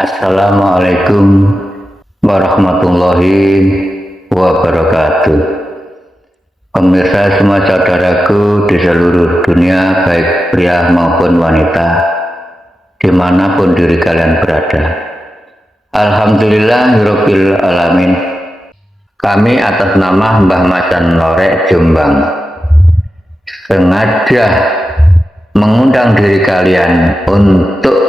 Assalamualaikum warahmatullahi wabarakatuh. Pemirsa semua saudaraku di seluruh dunia, baik pria maupun wanita, dimanapun diri kalian berada. Alhamdulillahirabbil alamin. Kami atas nama Mbah Macan Lorek Jombang sengaja mengundang diri kalian untuk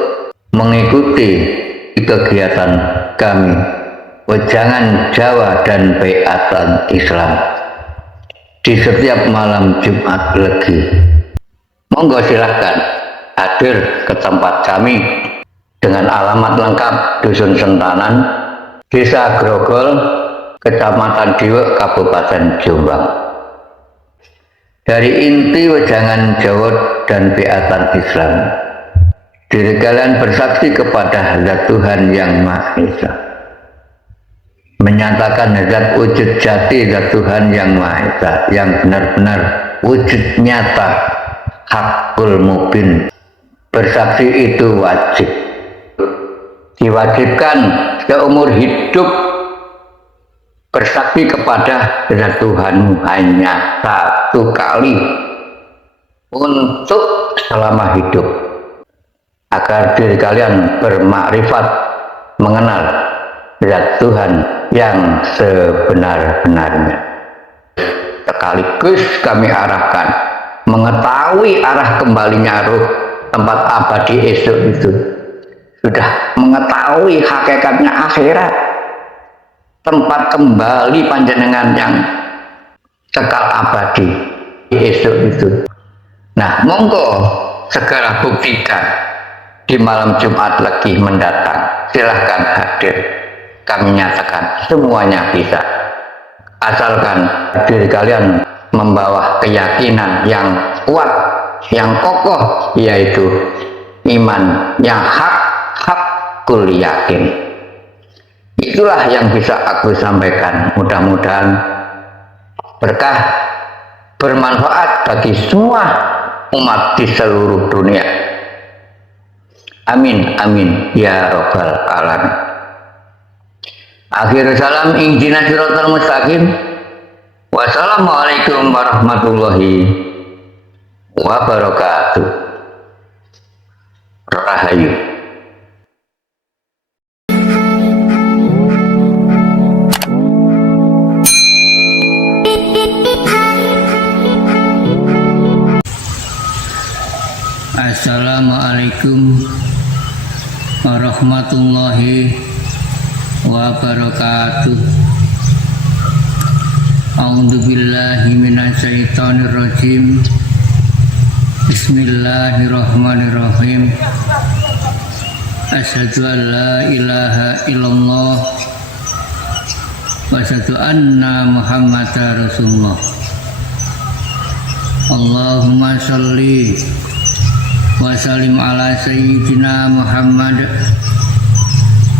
mengikuti kegiatan kami Wejangan Jawa dan Baiatan Islam di setiap malam Jumat Legi. Monggo silahkan hadir ke tempat kami dengan alamat lengkap Dusun Sentanan, Desa Grogol, Kecamatan Diwek, Kabupaten Jombang. Dari inti Wejangan Jawa dan Baiatan Islam, diri kalian bersaksi kepada Zat Tuhan Yang Maha Esa, menyatakan zat wujud jati Zat Tuhan Yang Maha Esa, yang benar-benar wujud nyata, hakul mubin. Bersaksi itu wajib, diwajibkan seumur hidup bersaksi kepada Zat Tuhanmu hanya satu kali untuk selama hidup, agar diri kalian bermakrifat mengenal Zat Tuhan yang sebenar-benarnya. Sekaligus kami arahkan mengetahui arah kembalinya ruh tempat abadi esok itu, sudah mengetahui hakikatnya akhirat, tempat kembali panjenengan yang kekal abadi esok itu. Nah, monggo segera buktikan di malam Jumat Legi mendatang. Silahkan hadir, kami nyatakan semuanya bisa, asalkan diri kalian membawa keyakinan yang kuat, yang kokoh, yaitu iman yang hakul yakin. Itulah yang bisa aku sampaikan. Mudah-mudahan berkah, bermanfaat bagi semua umat di seluruh dunia. Amin amin ya robbal alamin. Akhir salam, ihdinas siratal mustaqim. Wassalamualaikum warahmatullahi wabarakatuh. Rahayu. Assalamualaikum warahmatullahi wabarakatuh. A'udzubillahi minasyaitonirrajim. Bismillahirrahmanirrahim. Asyhadu an la ilaha illallah wa asyhadu anna Muhammadar Rasulullah. Allahumma sholli wa sallim ala sayyidina Muhammad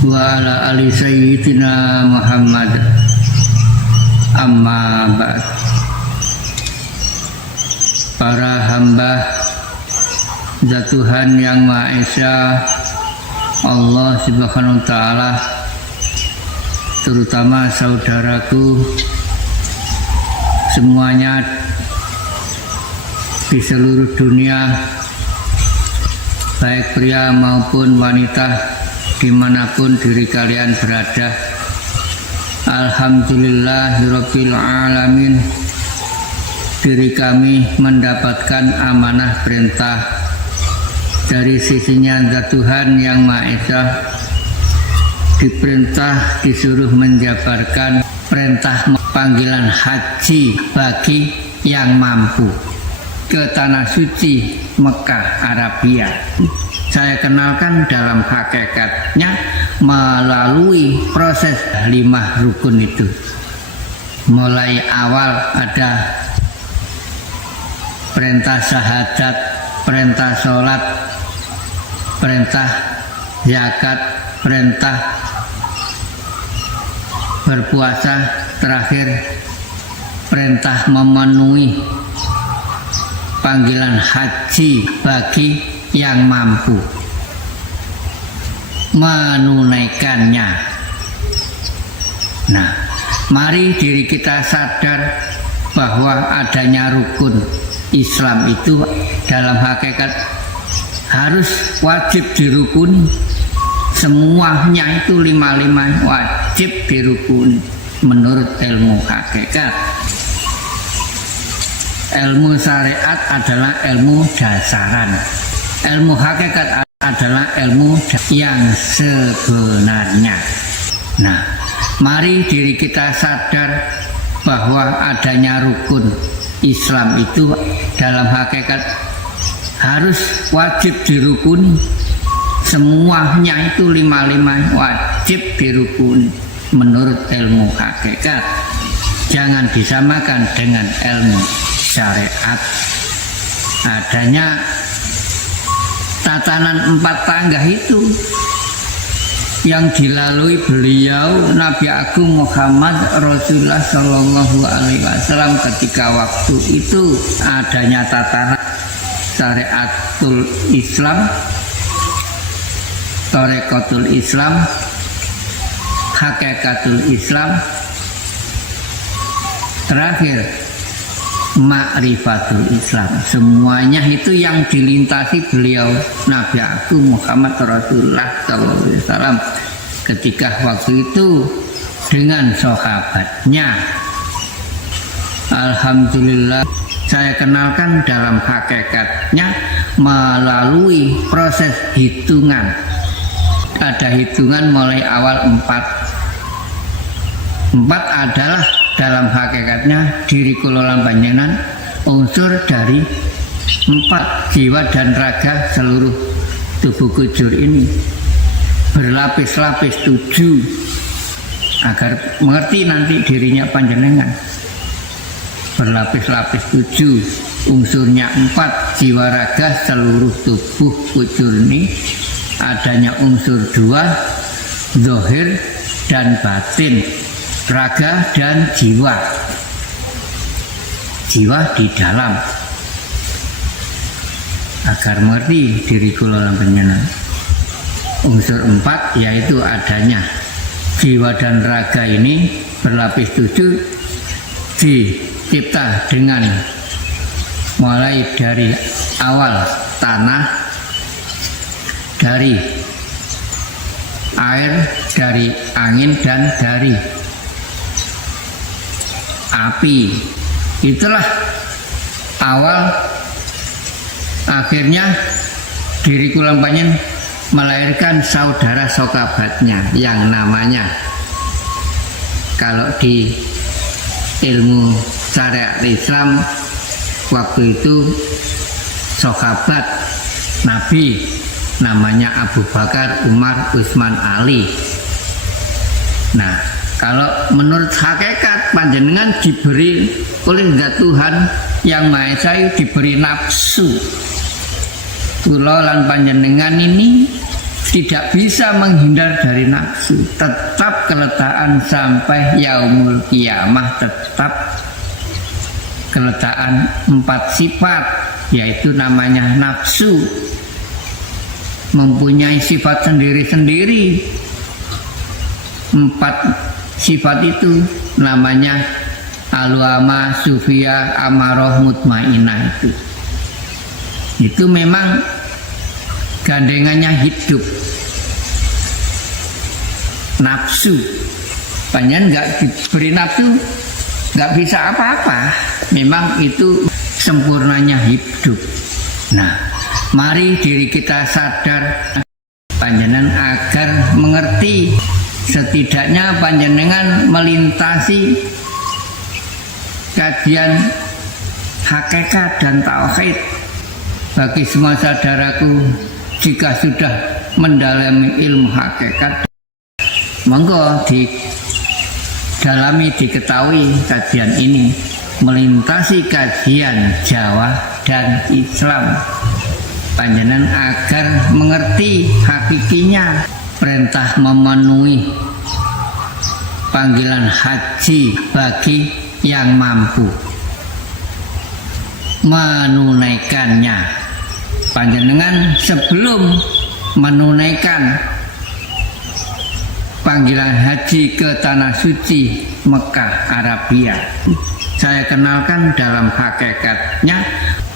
wa ala ali sayyidina Muhammad. Amma ba'd. Para hamba Zat Tuhan Yang Maha Esa, Allah Subhanahu wa Ta'ala, terutama saudaraku semuanya di seluruh dunia, baik pria maupun wanita, dimanapun diri kalian berada. Alhamdulillahirabbil alamin. Diri kami mendapatkan amanah perintah dari sisinya Zat Tuhan Yang Maha Esa. Diperintah, disuruh menjabarkan perintah panggilan haji bagi yang mampu ke tanah suci Mekah, Arabia. Saya kenalkan dalam hakikatnya melalui proses 5 rukun itu. Mulai awal ada perintah syahadat, perintah sholat, perintah zakat, perintah berpuasa, terakhir perintah memenuhi panggilan haji bagi yang mampu. menunaikannya. Nah, mari diri kita sadar bahwa adanya rukun Islam itu dalam hakikat harus wajib dirukuni. Semuanya itu 55 wajib dirukuni menurut ilmu hakikat. Ilmu syariat adalah ilmu dasaran. Ilmu hakikat adalah ilmu yang sebenarnya. Nah, mari diri kita sadar bahwa adanya rukun Islam itu dalam hakikat harus wajib dirukuni. Semuanya itu 55 wajib dirukuni menurut ilmu hakikat. Jangan disamakan dengan ilmu syariat. Adanya tatanan 4 tangga itu yang dilalui beliau Nabi Agung Muhammad Rasulullah Shallallahu Alaihi Wasallam ketika waktu itu adanya tatanan syariatul Islam, Thariqatul Islam, Hakikatul Islam, terakhir Ma'rifatul Islam. Semuanya itu yang dilintasi beliau Nabi Agung Muhammad Rasulullah SAW ketika waktu itu dengan sahabatnya. Alhamdulillah saya kenalkan dalam hakikatnya melalui proses hitungan. Ada hitungan mulai awal 4 adalah dalam hakikatnya diri kula panjenengan unsur dari 4 jiwa dan raga seluruh tubuh kujur ini berlapis-lapis 7 agar mengerti nanti dirinya panjenengan. Berlapis-lapis 7 unsurnya 4 jiwa raga seluruh tubuh kujur ini adanya unsur 2 zahir dan batin, raga dan jiwa. Jiwa di dalam agar mengerti diri kula panjenengan. Unsur 4 yaitu adanya jiwa dan raga ini berlapis 7 dicipta dengan mulai dari awal tanah, dari air, dari angin, dan dari api. Itulah awal akhirnya diri kula panjenengan melahirkan saudara sokabatnya yang namanya, kalau di ilmu syariat Islam waktu itu sokabat Nabi namanya Abu Bakar, Umar, Utsman, Ali. Nah, kalau menurut hakikat panjenengan diberi oleh zat Tuhan yang Maha Esa diberi nafsu. Kula lan panjenengan ini tidak bisa menghindar dari nafsu, tetap keletakan sampai yaumul kiamah, tetap keletakan 4 sifat, yaitu namanya nafsu, mempunyai sifat sendiri-sendiri. 4 sifat itu namanya alwama, sufia, amaroh, mutmainah. Itu memang gandengannya hidup. Nafsu panjang nggak diberi nafsu nggak bisa apa-apa, memang itu sempurnanya hidup. Nah, mari diri kita sadar panjenengan agar mengerti, setidaknya panjenengan melintasi kajian hakikat dan tauhid. Bagi semua saudaraku, jika sudah mendalami ilmu hakikat, monggo didalami, diketahui kajian ini melintasi kajian Jawa dan Islam. Panjenengan agar mengerti hakikinya perintah memenuhi panggilan haji bagi yang mampu menunaikannya. Panjenengan sebelum menunaikan panggilan haji ke tanah suci Mekah Arabia. Saya kenalkan dalam hakikatnya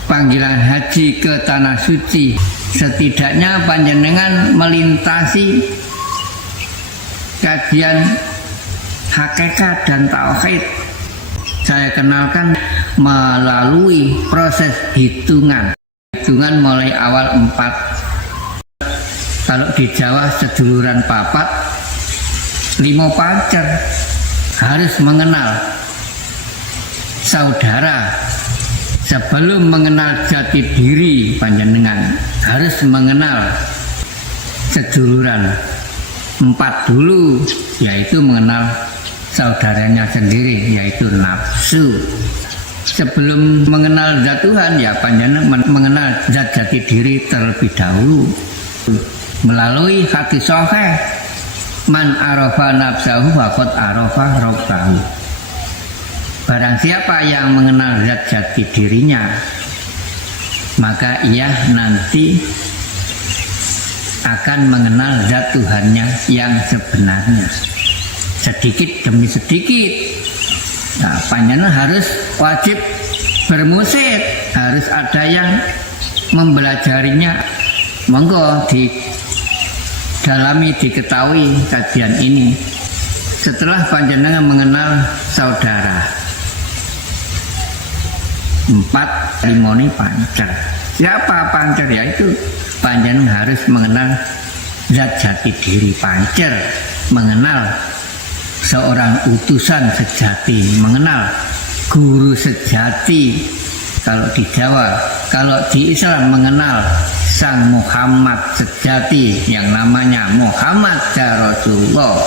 panggilan haji ke tanah suci setidaknya panjenengan melintasi kajian hakikat dan tauhid. Saya kenalkan melalui proses hitungan mulai awal 4. Kalau di Jawa seduluran papat 5 pacar, harus mengenal saudara sebelum mengenal jati diri panjenengan, harus mengenal seduluran 4 dulu, yaitu mengenal saudaranya sendiri, yaitu nafsu. Sebelum mengenal zat Tuhan, ya panjenengan mengenal zat jati diri terlebih dahulu melalui hati sahih. Man arafa nafsahu faqad arafa rabbahu. Barang siapa yang mengenal zat jati dirinya, maka ia nanti akan mengenal zat Tuhannya yang sebenarnya. Sedikit demi sedikit. Nah, panjenengan harus wajib bermusik, harus ada yang mempelajarinya. Monggo didalami, diketahui kajian ini. Setelah panjenengan mengenal saudara 4 limoni pancer. Siapa pancer? Yaitu panjenengan harus mengenal zat jati diri pancer, mengenal seorang utusan sejati, mengenal guru sejati. Kalau di Jawa, kalau di Islam mengenal Sang Muhammad sejati yang namanya Muhammad Rasulullah,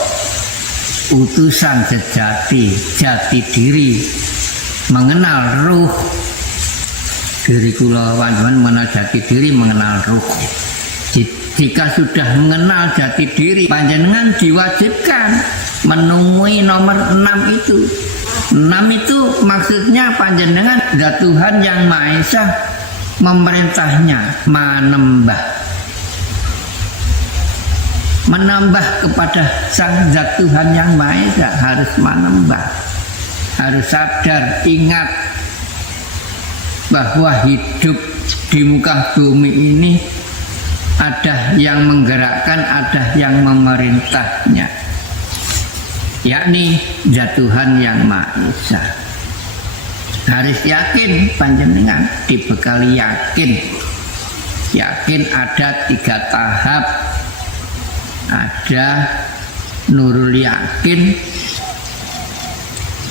utusan sejati, jati diri, mengenal ruh. Diri kula panjenengan mengenal jati diri, mengenal ruh. Jika sudah mengenal jati diri, panjenengan diwajibkan menemui nomor 6 itu. 6 itu maksudnya panjenengan zat Tuhan yang Maha Esa memerintahnya menambah kepada sang zat Tuhan yang Maha Esa, harus menambah, harus sadar, ingat bahwa hidup di muka bumi ini ada yang menggerakkan, ada yang memerintahnya, yakni zat Tuhan yang Maha Esa. Harus yakin panjenengan, dibekali yakin ada 3 tahap. Ada nurul yakin,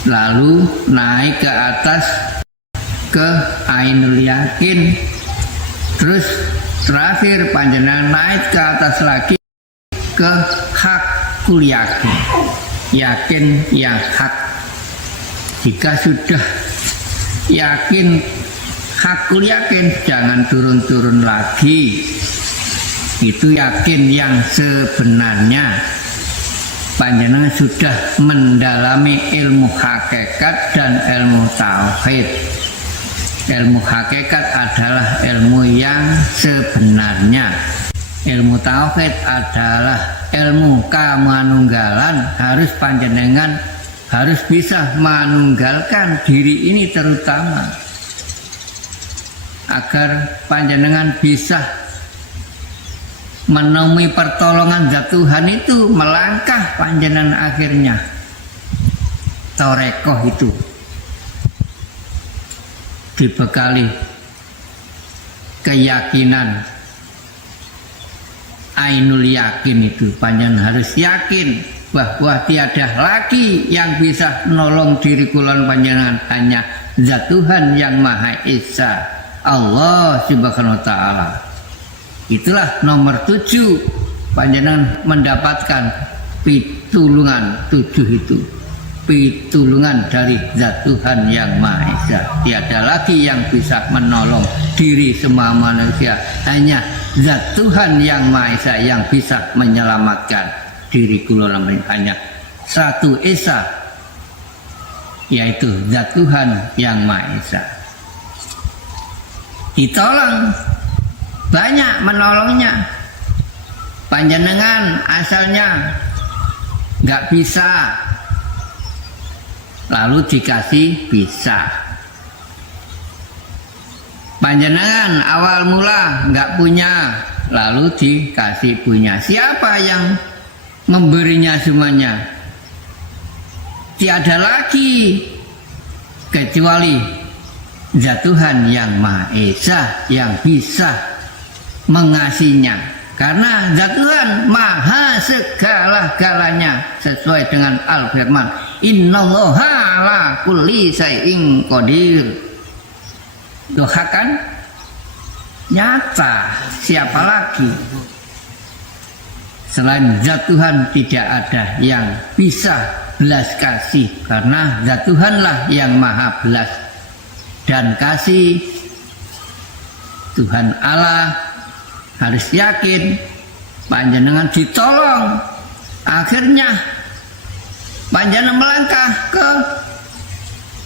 lalu naik ke atas ke ainul yakin, terus terakhir panjenengan naik ke atas lagi ke hakul yakin, yakin yang hak. Jika sudah yakin hakul yakin, jangan turun-turun lagi. Itu yakin yang sebenarnya. Panjenengan sudah mendalami ilmu hakikat dan ilmu tauhid. Ilmu hakikat adalah ilmu yang sebenarnya. Ilmu tauhid adalah ilmu kamanunggalan. Harus panjenengan harus bisa manunggalkan diri ini terutama, agar panjenengan bisa menemui pertolongan zat Tuhan itu, melangkah panjenengan akhirnya torekoh itu dibekali keyakinan ainul yakin. Itu panjenengan harus yakin bahwa tiada lagi yang bisa menolong diri kulon panjenengan, hanya zat Tuhan yang Maha Esa, Allah Subhanahu wa Ta'ala. Itulah nomor 7, panjenengan mendapatkan pitulungan 7 itu, pitulungan dari zat Tuhan yang Maha Esa. Tiada lagi yang bisa menolong diri semua manusia, hanya zat Tuhan yang Maha Esa yang bisa menyelamatkan diri kula. Hanya satu Esa, yaitu zat Tuhan yang Maha Esa. Ditolong, banyak menolongnya. Panjenengan asalnya nggak bisa, lalu dikasih bisa. Panjenengan awal mula nggak punya, lalu dikasih punya. Siapa yang memberinya semuanya? Tiada lagi kecuali Zat Tuhan yang Maha Esa yang bisa mengasihinya. Karena Zat Tuhan Maha segala-galanya sesuai dengan Al-Firman, Innallaha ala kulli syai'in qadir. Doakan nyata, siapa lagi selain Zat Tuhan? Tidak ada yang bisa belas kasih, karena Zat Tuhanlah yang maha belas dan kasih. Tuhan Allah harus yakin panjenengan ditolong. Akhirnya panjenengan melangkah ke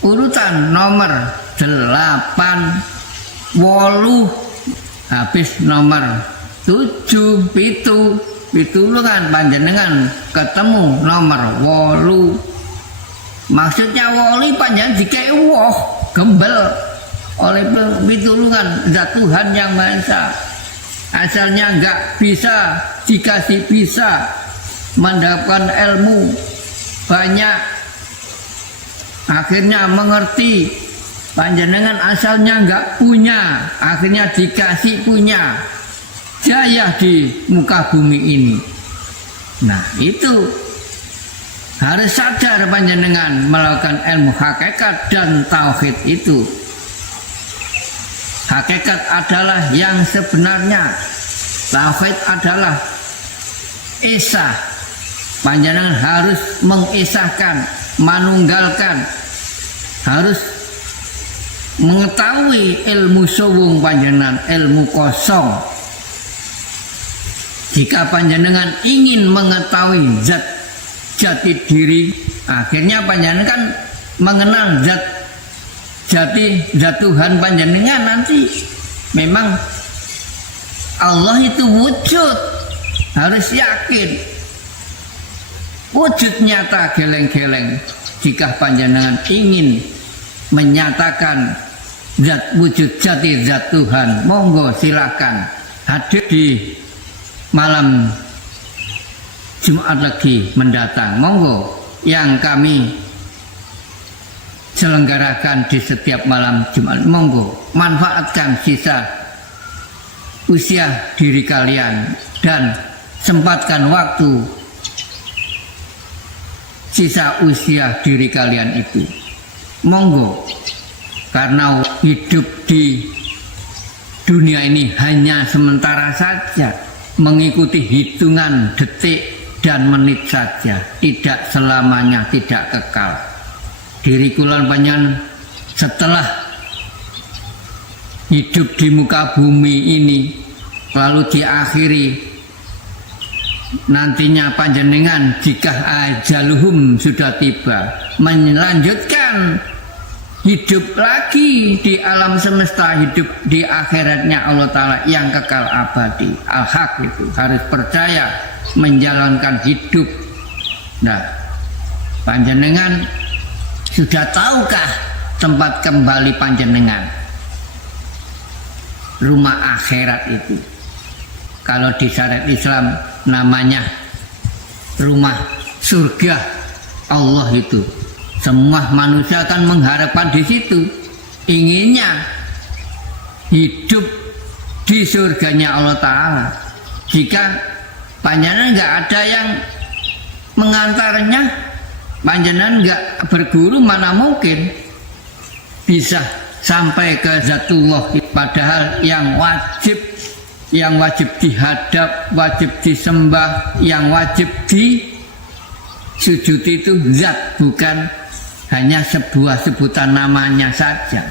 urutan nomor 8, 8, habis nomor 7, pitulungan panjenengan ketemu nomor 8. Maksudnya wali panjenengan dikei woh gembel oleh pitulungan Zat Tuhan yang Maha Esa. Asalnya enggak bisa, dikasih bisa, mendapatkan ilmu banyak, akhirnya mengerti. Panjenengan asalnya enggak punya, akhirnya dikasih punya, jaya di muka bumi ini. Nah, itu harus sadar panjenengan melakukan ilmu hakikat dan tauhid itu. Hakikat adalah yang sebenarnya, tauhid adalah esa. Panjenengan harus mengesahkan, manunggalkan, harus mengetahui ilmu suwung panjenengan, ilmu kosong. Jika panjenengan ingin mengetahui zat jati diri, akhirnya panjenengan kan mengenal zat Tuhan panjenengan. Nanti memang Allah itu wujud, harus yakin wujud nyata geleng-geleng. Jika panjenengan ingin menyatakan wujud jati zat Tuhan, monggo silakan hadir di malam Jumat Legi mendatang. Monggo yang kami selenggarakan di setiap malam Jumat. Monggo manfaatkan sisa usia diri kalian dan sempatkan waktu sisa usia diri kalian itu. Monggo, karena hidup di dunia ini hanya sementara saja, mengikuti hitungan detik dan menit saja, tidak selamanya, tidak kekal. Diri kula panjenengan setelah hidup di muka bumi ini lalu diakhiri, nantinya panjenengan jika ajaluhum sudah tiba melanjutkan hidup lagi di alam semesta, hidup di akhiratnya Allah Ta'ala yang kekal abadi. Al-Haq itu harus percaya menjalankan hidup. Nah, panjenengan sudah tahukah tempat kembali panjenengan? Rumah akhirat itu, kalau di syariat Islam namanya rumah surga Allah itu. Semua manusia akan mengharapkan di situ, inginnya hidup di surganya Allah Ta'ala. Jika panjenengan nggak ada yang mengantarnya, panjenengan nggak berguru, mana mungkin bisa sampai ke Zatullah. Padahal yang wajib dihadap, wajib disembah, yang wajib disujudi itu zat, bukan hanya sebuah sebutan namanya saja.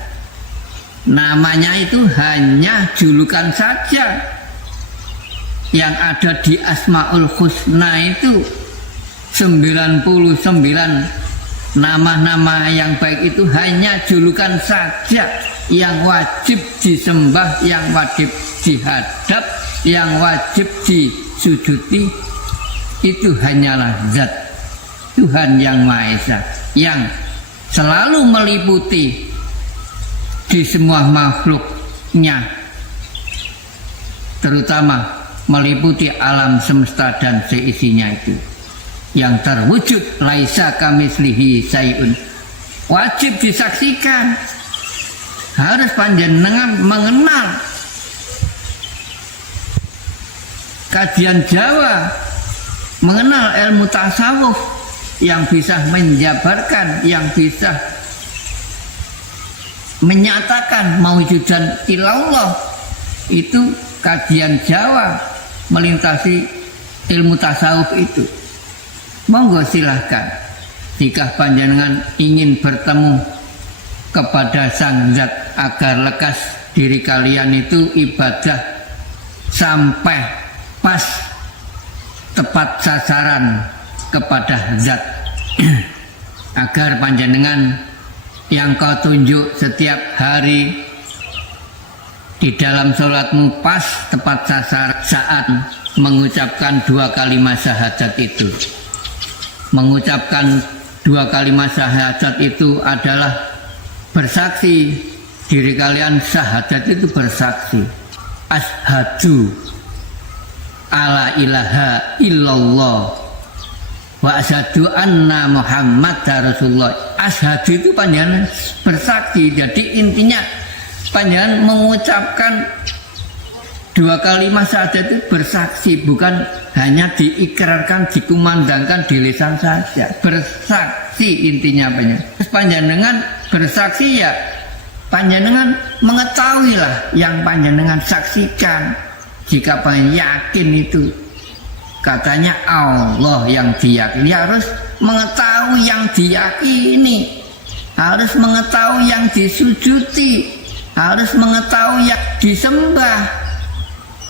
Namanya itu hanya julukan saja. Yang ada di Asmaul Husna itu 99 nama-nama yang baik itu hanya julukan saja. Yang wajib disembah, yang wajib dihadap, yang wajib disujudi itu hanyalah zat Tuhan yang Maha Esa, yang selalu meliputi di semua makhluknya, terutama meliputi alam semesta dan seisinya itu, yang terwujud laisa kamislihi syai'un. Wajib disaksikan, harus panjenengan mengenal kajian Jawa, mengenal ilmu tasawuf yang bisa menjabarkan, yang bisa menyatakan mawujudan ilallah. Itu kajian Jawa melintasi ilmu tasawuf itu. Monggo silahkan, jika panjenengan ingin bertemu kepada Sang Zat agar lekas diri kalian itu ibadah sampai pas tepat sasaran kepada Zat, agar panjenengan yang kau tunjuk setiap hari di dalam sholatmu pas tepat sasaran saat mengucapkan 2 kalimat syahadat itu. Mengucapkan 2 kalimat syahadat itu adalah bersaksi, diri kalian syahadat itu bersaksi, asyhadu alla ilaha illallah wa asyhadu anna muhammadar rasulullah. Asyhadu itu panjangan bersaksi. Jadi intinya panjangan mengucapkan 2 kalimat syahadat itu bersaksi, bukan hanya diikrarkan, dikumandangkan di lisan saja. Bersaksi intinya panjangan. Panjenengan bersaksi ya, panjenengan mengetahuilah yang panjenengan saksikan. Jika panjenengan yakin itu katanya Allah yang diyakini, harus mengetahui yang diyakini, harus mengetahui yang disujudi, harus mengetahui yang disembah.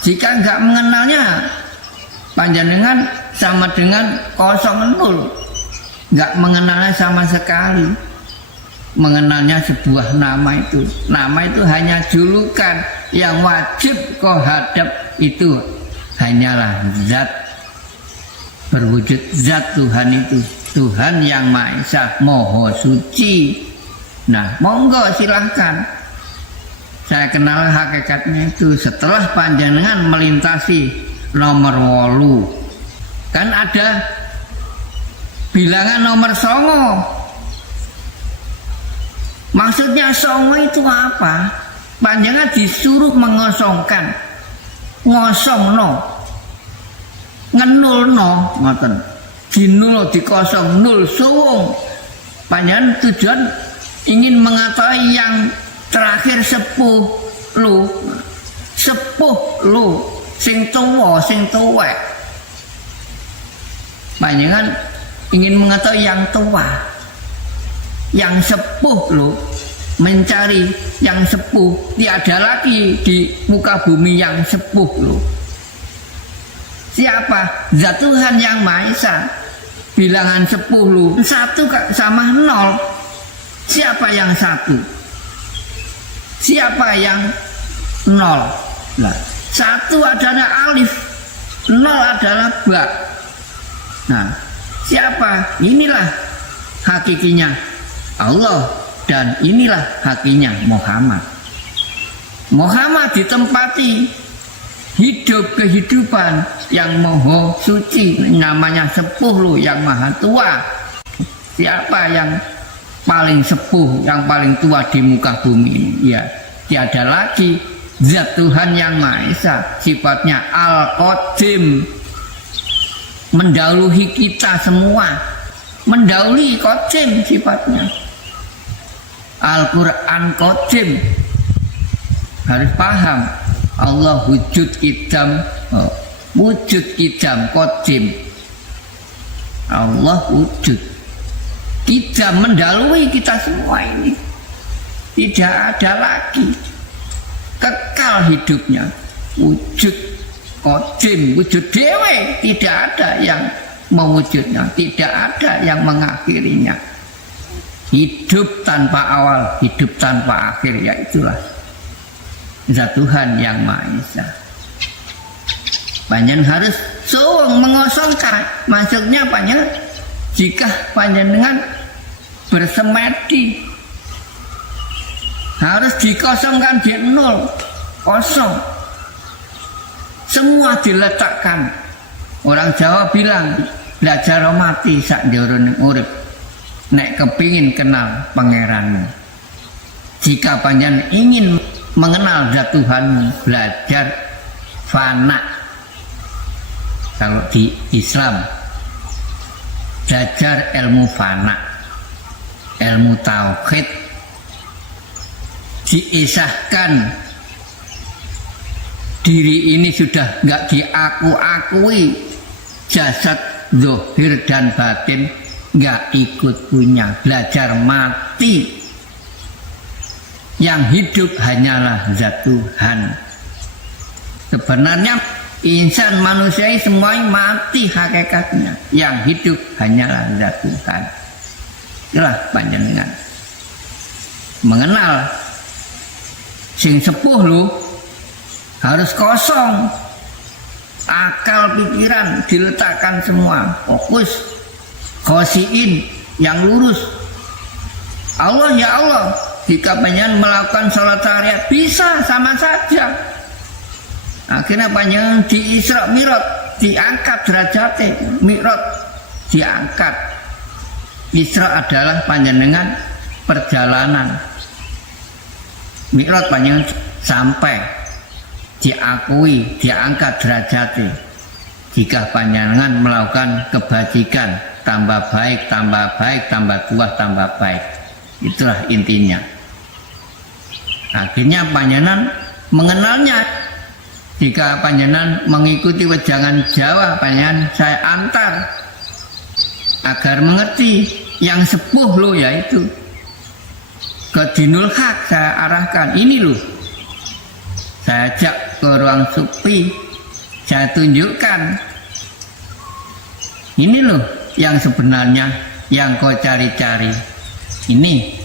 Jika enggak mengenalnya, panjenengan sama dengan kosong nol, enggak mengenalnya sama sekali. Mengenalnya sebuah nama itu, nama itu hanya julukan. Yang wajib kau hadap itu hanyalah Zat, berwujud Zat Tuhan itu, Tuhan yang Maha Esa, Maha Suci. Nah, monggo silahkan, saya kenal hakikatnya itu setelah panjenengan melintasi nomor 8. Kan ada bilangan nomor 9. Maksudnya 9 itu apa? Panjenengan disuruh mengosongkan, ngosongno, ngenulno, ngoten. Dinul dikosong, nul suwung. Panjenengan tujuan ingin mengetahui yang terakhir sepuh lu, sing tuwa, sing tuwek. Panjenengan ingin mengetahui yang tua, yang sepuh lu, mencari yang sepuh. Tiada lagi di muka bumi yang sepuh lu. Siapa? Zat Tuhan yang Maha Esa. Bilangan 10, 1 sama 0. Siapa yang 1? Siapa yang 0? Nah, 1 adalah alif, 0 adalah ba. Nah, siapa? Inilah hakikinya Allah, dan inilah hakinya Muhammad. Muhammad ditempati hidup kehidupan yang Maha Suci, namanya sepuh lu, yang Maha Tua. Siapa yang paling sepuh, yang paling tua di muka bumi ini? Ya, tiada lagi Zat Tuhan yang Maha Esa, sifatnya Al-Qadim, mendahului kita semua, mendahului Qadim sifatnya. Al-Quran Qadim, harus paham. Allah wujud idam, wujud idam Qadim. Allah wujud idam, mendahului kita semua ini. Tidak ada lagi, kekal hidupnya. Wujud Qadim, wujud dewe, tidak ada yang mewujudnya, tidak ada yang mengakhirinya. Hidup tanpa awal, hidup tanpa akhir, ya itulah Zat Tuhan yang Maha Esa. Panjenengan harus suwung mengosongkan, maksudnya panjenengan jika panjenengan bersemedi harus dikosongkan di nol, kosong, semua diletakkan. Orang Jawa bilang belajar mati sak njero urip nek kepingin kenal pangeranmu. Jika panjenengan ingin mengenal zat Tuhanmu, belajar fana. Kalau di Islam belajar ilmu fana, ilmu tauhid, diisahkan diri ini sudah nggak diakui, jasad zahir dan batin nggak ikut punya, belajar mati. Yang hidup hanyalah zat Tuhan. Sebenarnya insan manusia semuanya mati hakikatnya, yang hidup hanyalah zat Tuhan. Itulah panjenengan mengenal sing sepuh lu harus kosong, akal pikiran diletakkan semua, fokus, khosiin yang lurus. Allah ya Allah, jika panjenengan melakukan sholat syariat bisa sama saja. Akhirnya panjenengan di Isra Mi'raj diangkat derajatnya, Mi'raj diangkat. Isra adalah panjenengan perjalanan, Mi'raj panjenengan sampai diakui, diangkat derajatnya. Jika panjenengan melakukan kebajikan, tambah baik, tambah baik, tambah tua, tambah baik. Itulah intinya. Akhirnya panjenengan mengenalnya. Jika panjenengan mengikuti wejangan Jawa, panjenengan saya antar agar mengerti yang sepuh lo, yaitu ke Dinul Haq saya arahkan. Ini loh, saya ajak ke ruang supi, saya tunjukkan. Ini loh yang sebenarnya yang kau cari-cari. Ini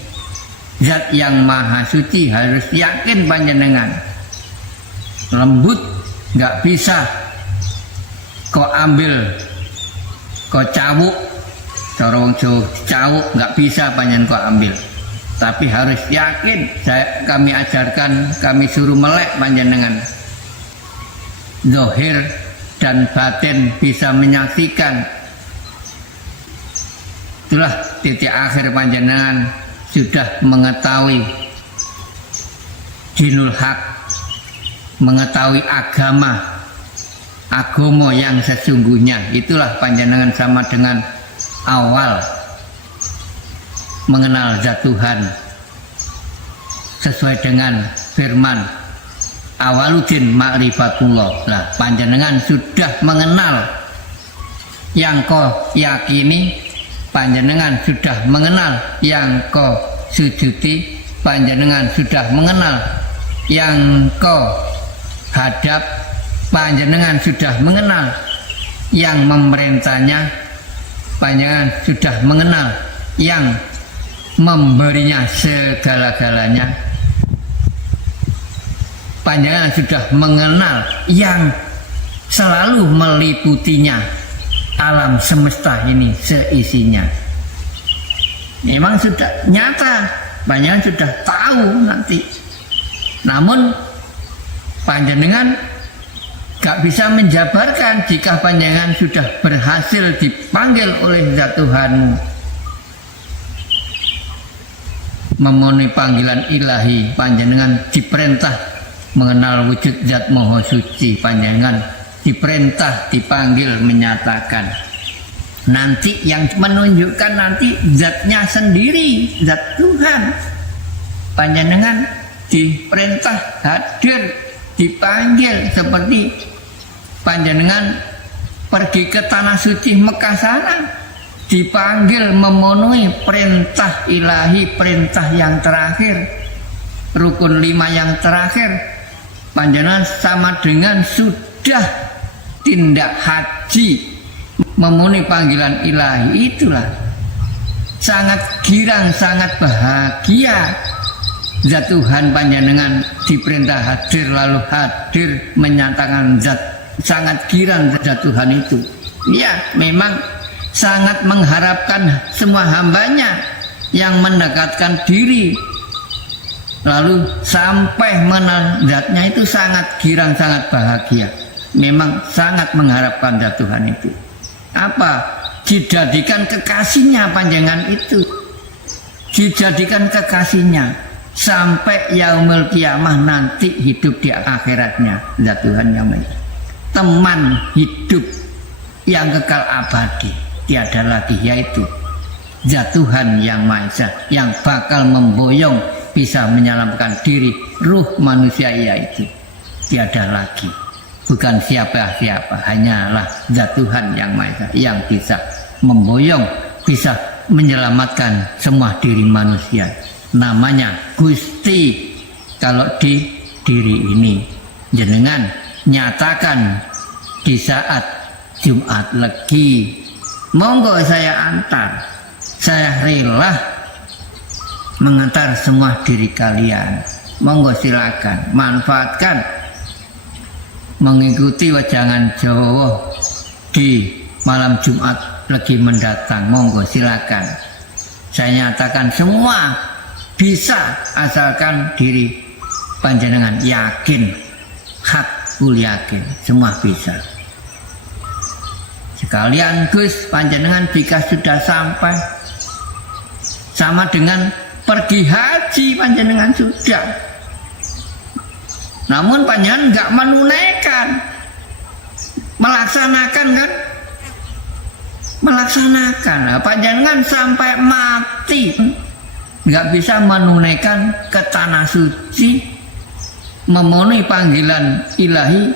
zat yang maha suci, harus yakin panjenengan. Lembut nggak bisa kau ambil, kau cawuk, corong cawuk nggak bisa panjenengan kau ambil. Tapi harus yakin, kami ajarkan, kami suruh melek panjenengan. Zahir dan batin bisa menyaksikan. Itulah titik akhir panjenengan sudah mengetahui Dinul Haq, mengetahui agama yang sesungguhnya. Itulah panjenengan sama dengan awal mengenal zat Tuhan sesuai dengan firman awaludin ma'rifatullah. Nah, panjenengan sudah mengenal yang kau yakini, panjenengan sudah mengenal yang kau sujudi, panjenengan sudah mengenal yang kau hadap, panjenengan sudah mengenal yang memerintahnya, panjenengan sudah mengenal yang memberinya segala-galanya, panjenengan sudah mengenal yang selalu meliputinya, alam semesta ini seisinya. Memang sudah nyata, panjenengan sudah tahu nanti. Namun panjenengan gak bisa menjabarkan jika panjenengan sudah berhasil dipanggil oleh zat Tuhanmu, memenuhi panggilan ilahi. Panjenengan diperintah mengenal wujud zat maha suci, panjenengan diperintah, dipanggil, menyatakan. Nanti yang menunjukkan nanti zatnya sendiri, zat Tuhan. Panjenengan diperintah hadir, dipanggil, seperti panjenengan pergi ke tanah suci Mekah sana, dipanggil memenuhi perintah ilahi, perintah yang terakhir, rukun 5 yang terakhir. Panjenengan sama dengan sudah tindak haji, memenuhi panggilan ilahi. Itulah sangat girang, sangat bahagia zat Tuhan. Panjenengan diperintah hadir, lalu hadir menyatakan zat. Sangat girang zat Tuhan itu. Ya, memang sangat mengharapkan semua hambanya yang mendekatkan diri, lalu sampai mengenal zatnya itu sangat girang, sangat bahagia. Memang sangat mengharapkan zat Tuhan itu. Apa? Dijadikan kekasihnya panjenengan itu. Dijadikan kekasihnya sampai yaumul kiamah nanti hidup di akhiratnya zat Tuhan yang baik. Teman hidup yang kekal abadi tiada lagi, yaitu zat Tuhan yang Maha Esa yang bakal memboyong bisa menyelamatkan diri ruh manusia yaitu tiada lagi, bukan siapa-siapa, hanyalah zat Tuhan yang Maha Esa yang bisa memboyong, bisa menyelamatkan semua diri manusia. Namanya Gusti. Kalau di diri ini jenengan nyatakan di saat Jumat Legi, monggo saya antar, saya rela mengantar semua diri kalian. Monggo silakan manfaatkan mengikuti wejangan Jawa di malam Jumat Legi mendatang. Monggo silakan. Saya nyatakan semua bisa, asalkan diri panjenengan yakin, hakul yakin, semua bisa. Sekalian Gus, panjenengan jika sudah sampai, sama dengan pergi haji panjenengan sudah, namun panjenengan nggak menunaikan, melaksanakan kan, melaksanakan. Nah, panjenengan sampai mati nggak bisa menunaikan ke tanah suci, memenuhi panggilan ilahi,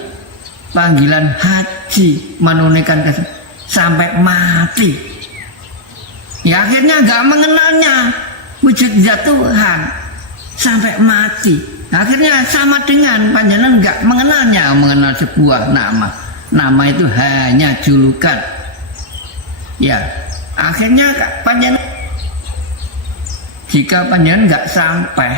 panggilan haji, menunaikan sampai mati. Ya akhirnya nggak mengenalnya wujud zat Tuhan sampai mati. Akhirnya sama dengan panjenengan nggak mengenalnya, mengenal sebuah nama. Nama itu hanya julukan. Ya akhirnya panjenengan, jika panjenengan nggak sampai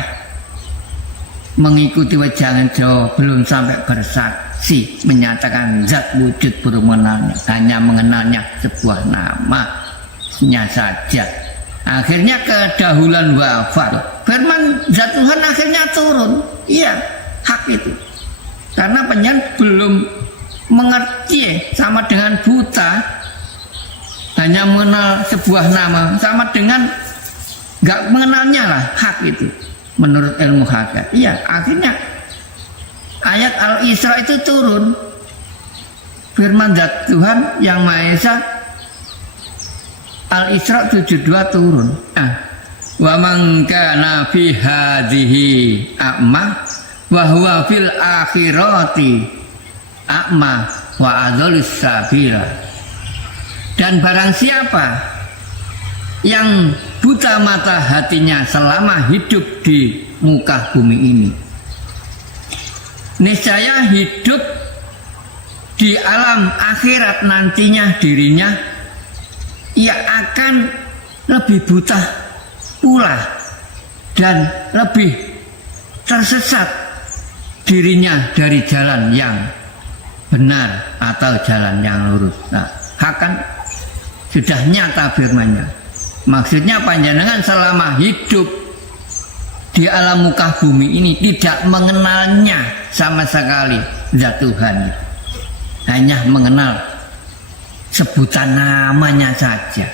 mengikuti wejangan Jawa, belum sampai bersaksi menyatakan zat wujud belum mengenalnya, hanya mengenalnya sebuah namanya saja, akhirnya kedahulan wafat. Firman zat Tuhan akhirnya turun. Iya, hak itu. Karena panjenengan belum mengerti, sama dengan buta, hanya mengenal sebuah nama, sama dengan nggak mengenalnya lah, hak itu menurut ilmu hakikat. Iya, akhirnya ayat Al-Isra itu turun, firman zat Tuhan yang Maha Esa. Al-Isra 72 turun. Wa man kana fi hadhihi a'ma wa huwa fil akhirati a'ma wa adhalus sabila. Dan barang siapa yang buta mata hatinya selama hidup di muka bumi ini, niscaya hidup di alam akhirat nantinya dirinya ia akan lebih buta pula dan lebih tersesat dirinya dari jalan yang benar atau jalan yang lurus. Nah, akan sudah nyata firman-Nya. Maksudnya panjenengan selama hidup di alam muka bumi ini tidak mengenalnya sama sekali zat Tuhan, hanya mengenal sebutan namanya saja,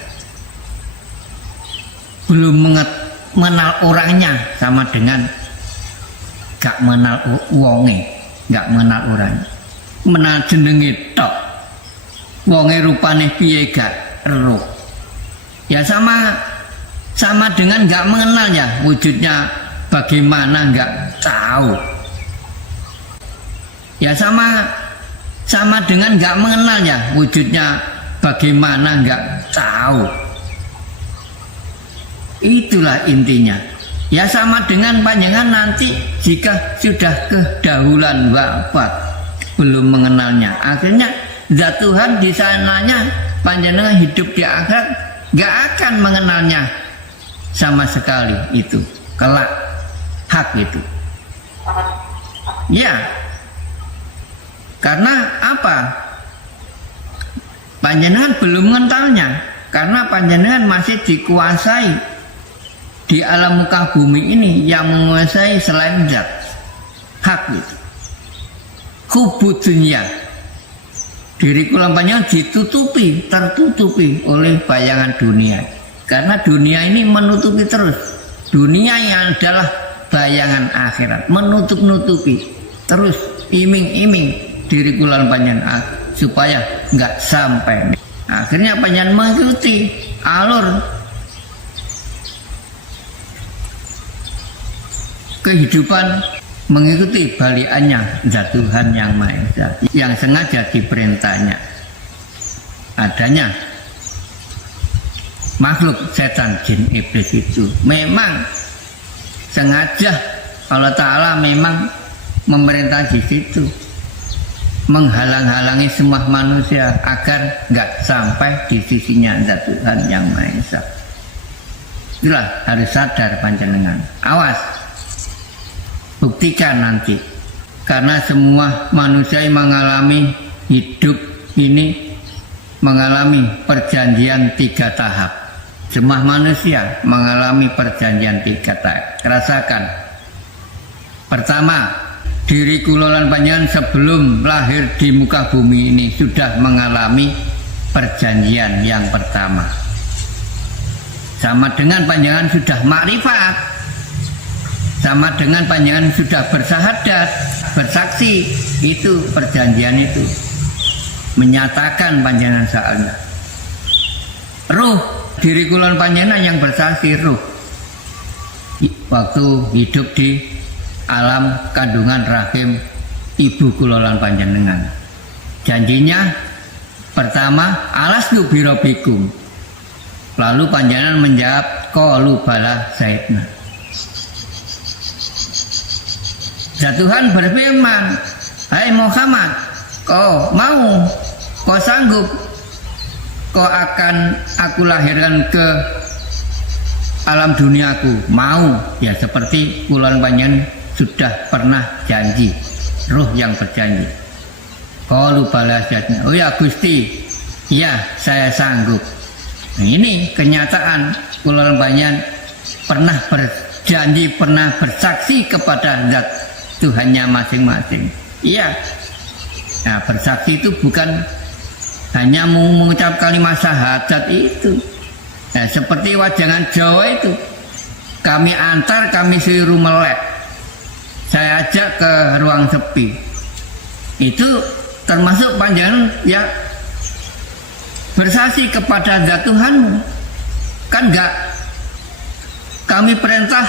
belum mengenal orangnya, sama dengan gak mengenal wonge, gak mengenal orangnya, mengenal jenenge tok, wonge rupane piye gak ero. Ya sama dengan nggak mengenalnya, wujudnya bagaimana nggak tahu. Ya sama dengan nggak mengenalnya, wujudnya bagaimana nggak tahu. Itulah intinya. Ya sama dengan panjenengan nanti jika sudah kedahulan wafat, belum mengenalnya, akhirnya zat Tuhan di sananya panjenengan hidup di akhirat gak akan mengenalnya sama sekali. Itu kelak hak itu. Ya, karena apa? Panjenengan belum mengenalnya, karena panjenengan masih dikuasai di alam muka bumi ini yang menguasai selain zat hak itu. Hubud dunia, diri kula panjenengan tertutupi oleh bayangan dunia, karena dunia ini menutupi terus. Dunia yang adalah bayangan akhirat, menutupi terus, iming-iming diri kula panjenengan supaya nggak sampai. Akhirnya panjenengan mengikuti alur kehidupan, mengikuti baliannya zat Tuhan yang Maha Esa, yang sengaja diperintahnya adanya makhluk setan jin iblis itu memang sengaja Allah Ta'ala memang memerintah di situ, menghalang-halangi semua manusia agar nggak sampai di sisinya zat Tuhan yang Maha Esa. Itulah harus sadar panjenengan. Awas, buktikan nanti, karena semua manusia yang mengalami hidup ini mengalami perjanjian 3 tahap. Semua manusia mengalami perjanjian 3 tahap. Rasakan. Pertama, diri kula lan panjenengan sebelum lahir di muka bumi ini sudah mengalami perjanjian yang pertama. Sama dengan panjenengan sudah makrifat, sama dengan panjenengan sudah bersahadat, bersaksi, itu perjanjian itu menyatakan panjenengan soalnya. Ruh diri kula panjenengan yang bersaksi, ruh waktu hidup di alam kandungan rahim ibu kula lan panjenengan. Janjinya pertama, alastu birobikum. Lalu panjenengan menjawab, qalu bala sayyidna. Dan Tuhan berfirman, hai Muhammad, kau mau, kau sanggup, kau akan aku lahirkan ke alam duniaku. Mau, ya seperti kula panjenengan sudah pernah janji, ruh yang berjanji. Qalu bala sayyidna. Oh ya Gusti, ya saya sanggup. Nah, ini kenyataan kula panjenengan pernah berjanji, pernah bersaksi kepada zat Tuhannya masing-masing. Iya. Nah, bersaksi itu bukan hanya mengucap kalimat syahadat itu. Nah, seperti wajangan Jawa itu, kami antar, kami suruh melek, saya ajak ke ruang sepi. Itu termasuk panjenengan ya bersaksi kepada zat Tuhanmu. Kan enggak kami perintah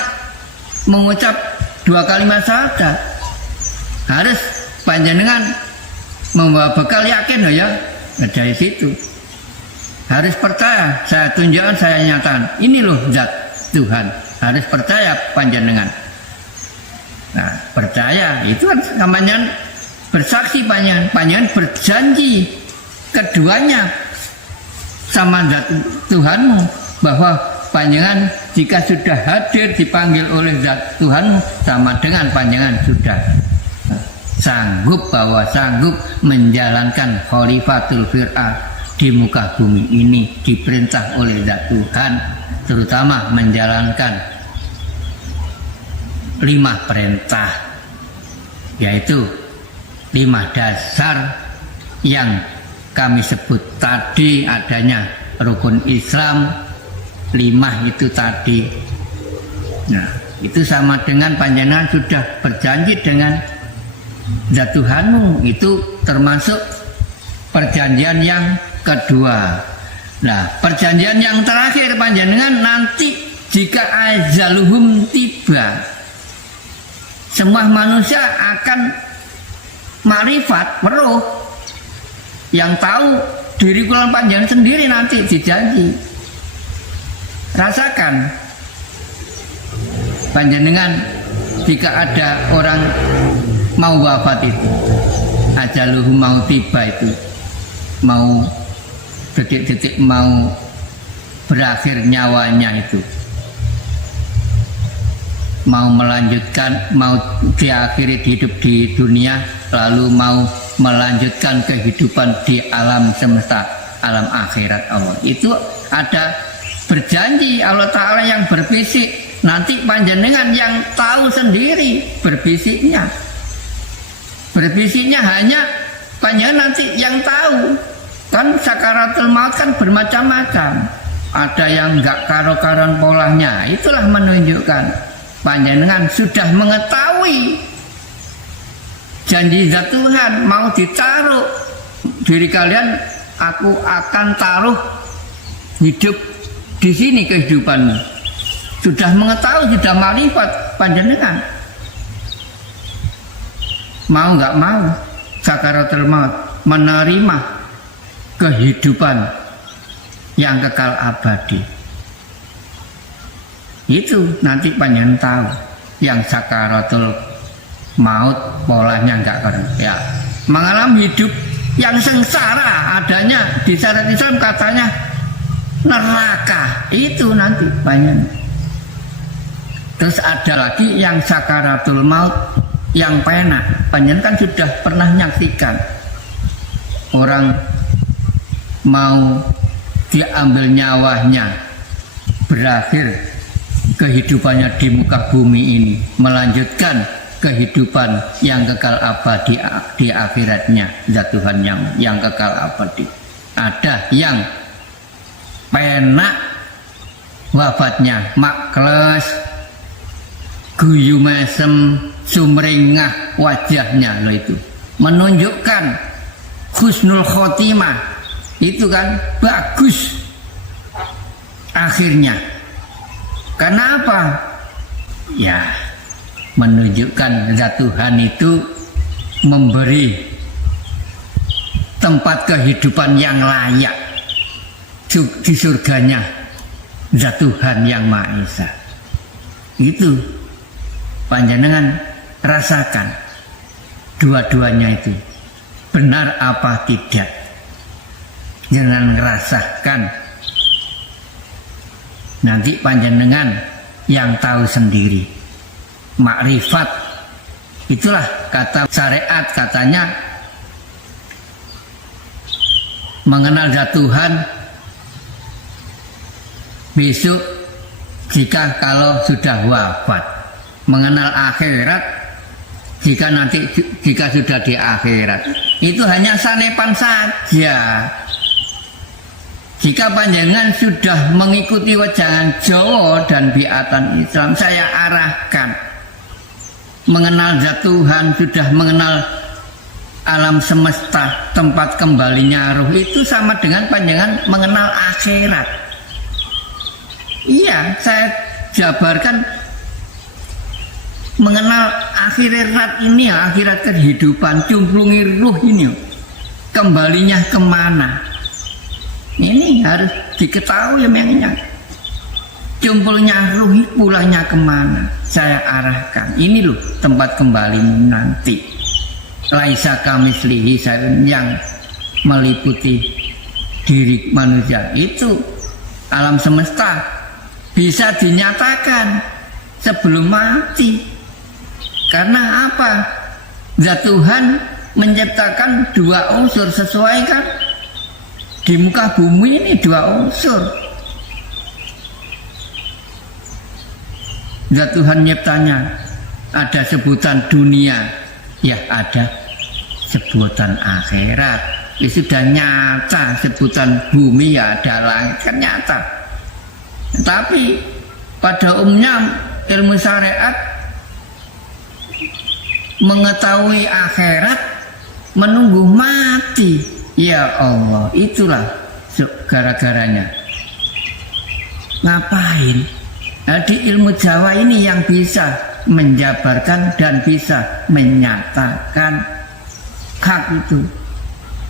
mengucap 2 kalimat syahadat, harus panjenengan membawa bekal yakin ya. Dari situ harus percaya, saya tunjukkan, saya nyatakan ini loh zat Tuhan, harus percaya panjenengan. Nah, percaya itu kan namanya bersaksi, panjenengan berjanji keduanya sama zat Tuhanmu, bahwa panjenengan jika sudah hadir dipanggil oleh zat Tuhanmu, sama dengan panjenengan sudah sanggup, bahwa sanggup menjalankan khalifatul fir'ah di muka bumi ini, diperintah oleh zat Tuhan, terutama menjalankan 5 perintah, yaitu 5 dasar yang kami sebut tadi, adanya rukun Islam 5 itu tadi. Nah, itu sama dengan panjenengan sudah berjanji dengan zat Tuhanmu, itu termasuk perjanjian yang kedua. Nah, perjanjian yang terakhir panjenengan nanti jika ajaluhum tiba, semua manusia akan makrifat, meruh, yang tahu diri kula panjenengan sendiri nanti dijanji. Rasakan panjenengan jika ada orang mau wafat itu, ajaluhum mau tiba itu, mau detik-detik mau berakhir nyawanya itu, mau melanjutkan, mau diakhiri hidup di dunia, lalu mau melanjutkan kehidupan di alam semesta, alam akhirat Allah. Itu ada berjanji Allah Ta'ala yang berbisik, nanti panjenengan yang tahu sendiri berbisiknya. Berbisiknya hanya panjenengan nanti yang tahu. Kan sakaratul maut kan bermacam-macam. Ada yang enggak karo-karon polanya. Itulah menunjukkan panjenengan sudah mengetahui janji zat Tuhan mau ditaruh diri kalian, aku akan taruh hidup di sini kehidupanmu. Sudah mengetahui, sudah makrifat panjenengan. Mau nggak mau sakaratul maut menerima kehidupan yang kekal abadi. Itu nanti panjenengan tahu yang sakaratul maut polanya enggak keren ya, mengalami hidup yang sengsara adanya di syariat Islam katanya neraka, itu nanti banyak. Terus ada lagi yang sakaratul maut yang pena, panjenengan kan sudah pernah nyaksikan orang mau diambil nyawanya, berakhir kehidupannya di muka bumi ini, melanjutkan kehidupan yang kekal abadi di akhiratnya zat Tuhan yang kekal abadi. Ada yang penak wafatnya makles, guyu mesem, sumringah wajahnya loh, itu menunjukkan husnul khotimah, itu kan bagus akhirnya. Kenapa? Ya menunjukkan zat Tuhan itu memberi tempat kehidupan yang layak di surganya zat Tuhan yang Maha Esa. Itu panjenengan rasakan dua-duanya itu benar apa tidak. Jangan ngerasakan, nanti panjenengan yang tahu sendiri. Makrifat itulah kata syariat, katanya mengenal zat Tuhan besok jika kalau sudah wafat, mengenal akhirat jika sudah di akhirat. Itu hanya sanepan saja. Jika panjenengan sudah mengikuti wejangan Jawa dan biatan Islam, saya arahkan mengenal zat Tuhan, sudah mengenal alam semesta, tempat kembalinya ruh, itu sama dengan panjenengan mengenal akhirat. Iya, saya jabarkan mengenal akhirat ini ya, akhirat kehidupan, cumplungi ruh ini, kembalinya kemana? Ini harus diketahui memangnya. Cumpulnya ruh pulangnya kemana? Saya arahkan. Ini loh tempat kembali nanti. Laisa kamislihi syai'un, yang meliputi diri manusia. Itu alam semesta bisa dinyatakan sebelum mati. Karena apa? Zat Tuhan menciptakan dua unsur, sesuai kan? Di muka bumi ini dua unsur. Zat Tuhan nyiptanya, ada sebutan dunia, ya ada sebutan akhirat. Ya sudah nyata, sebutan bumi ya ada langit, kan nyata. Tapi pada umumnya ilmu syariat mengetahui akhirat menunggu mati. Ya Allah, itulah gara-garanya. Ngapain? Nah, di ilmu Jawa ini yang bisa menjabarkan dan bisa menyatakan hak itu.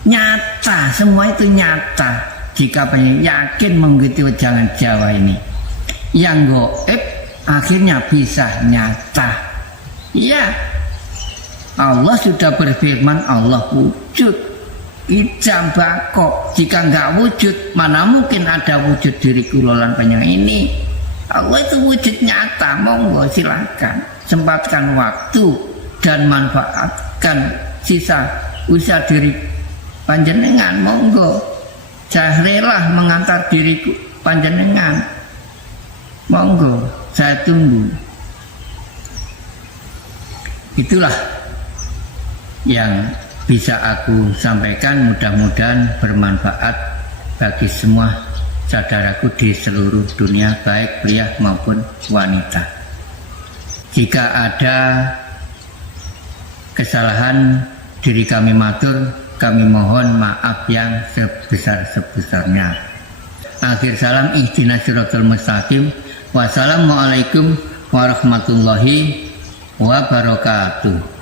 Nyata, semua itu nyata. Jika pengen yakin mengikuti wejangan Jawa ini, yang goib akhirnya bisa nyata. Ya, Allah sudah berfirman, Allah wujud. Ijam bakok, jika nggak wujud, mana mungkin ada wujud diri kulolan panjang ini. Allah itu wujud nyata, monggo silakan sempatkan waktu dan manfaatkan sisa usaha diri panjenengan, monggo Saya rela mengantar diriku panjenengan. Monggo, saya tunggu. Itulah yang bisa aku sampaikan, mudah-mudahan bermanfaat bagi semua saudaraku di seluruh dunia, baik pria maupun wanita. Jika ada kesalahan diri kami matur, kami mohon maaf yang sebesar-sebesarnya. Akhir salam, ihdinas siratal mustaqim. Wassalamualaikum warahmatullahi wabarakatuh.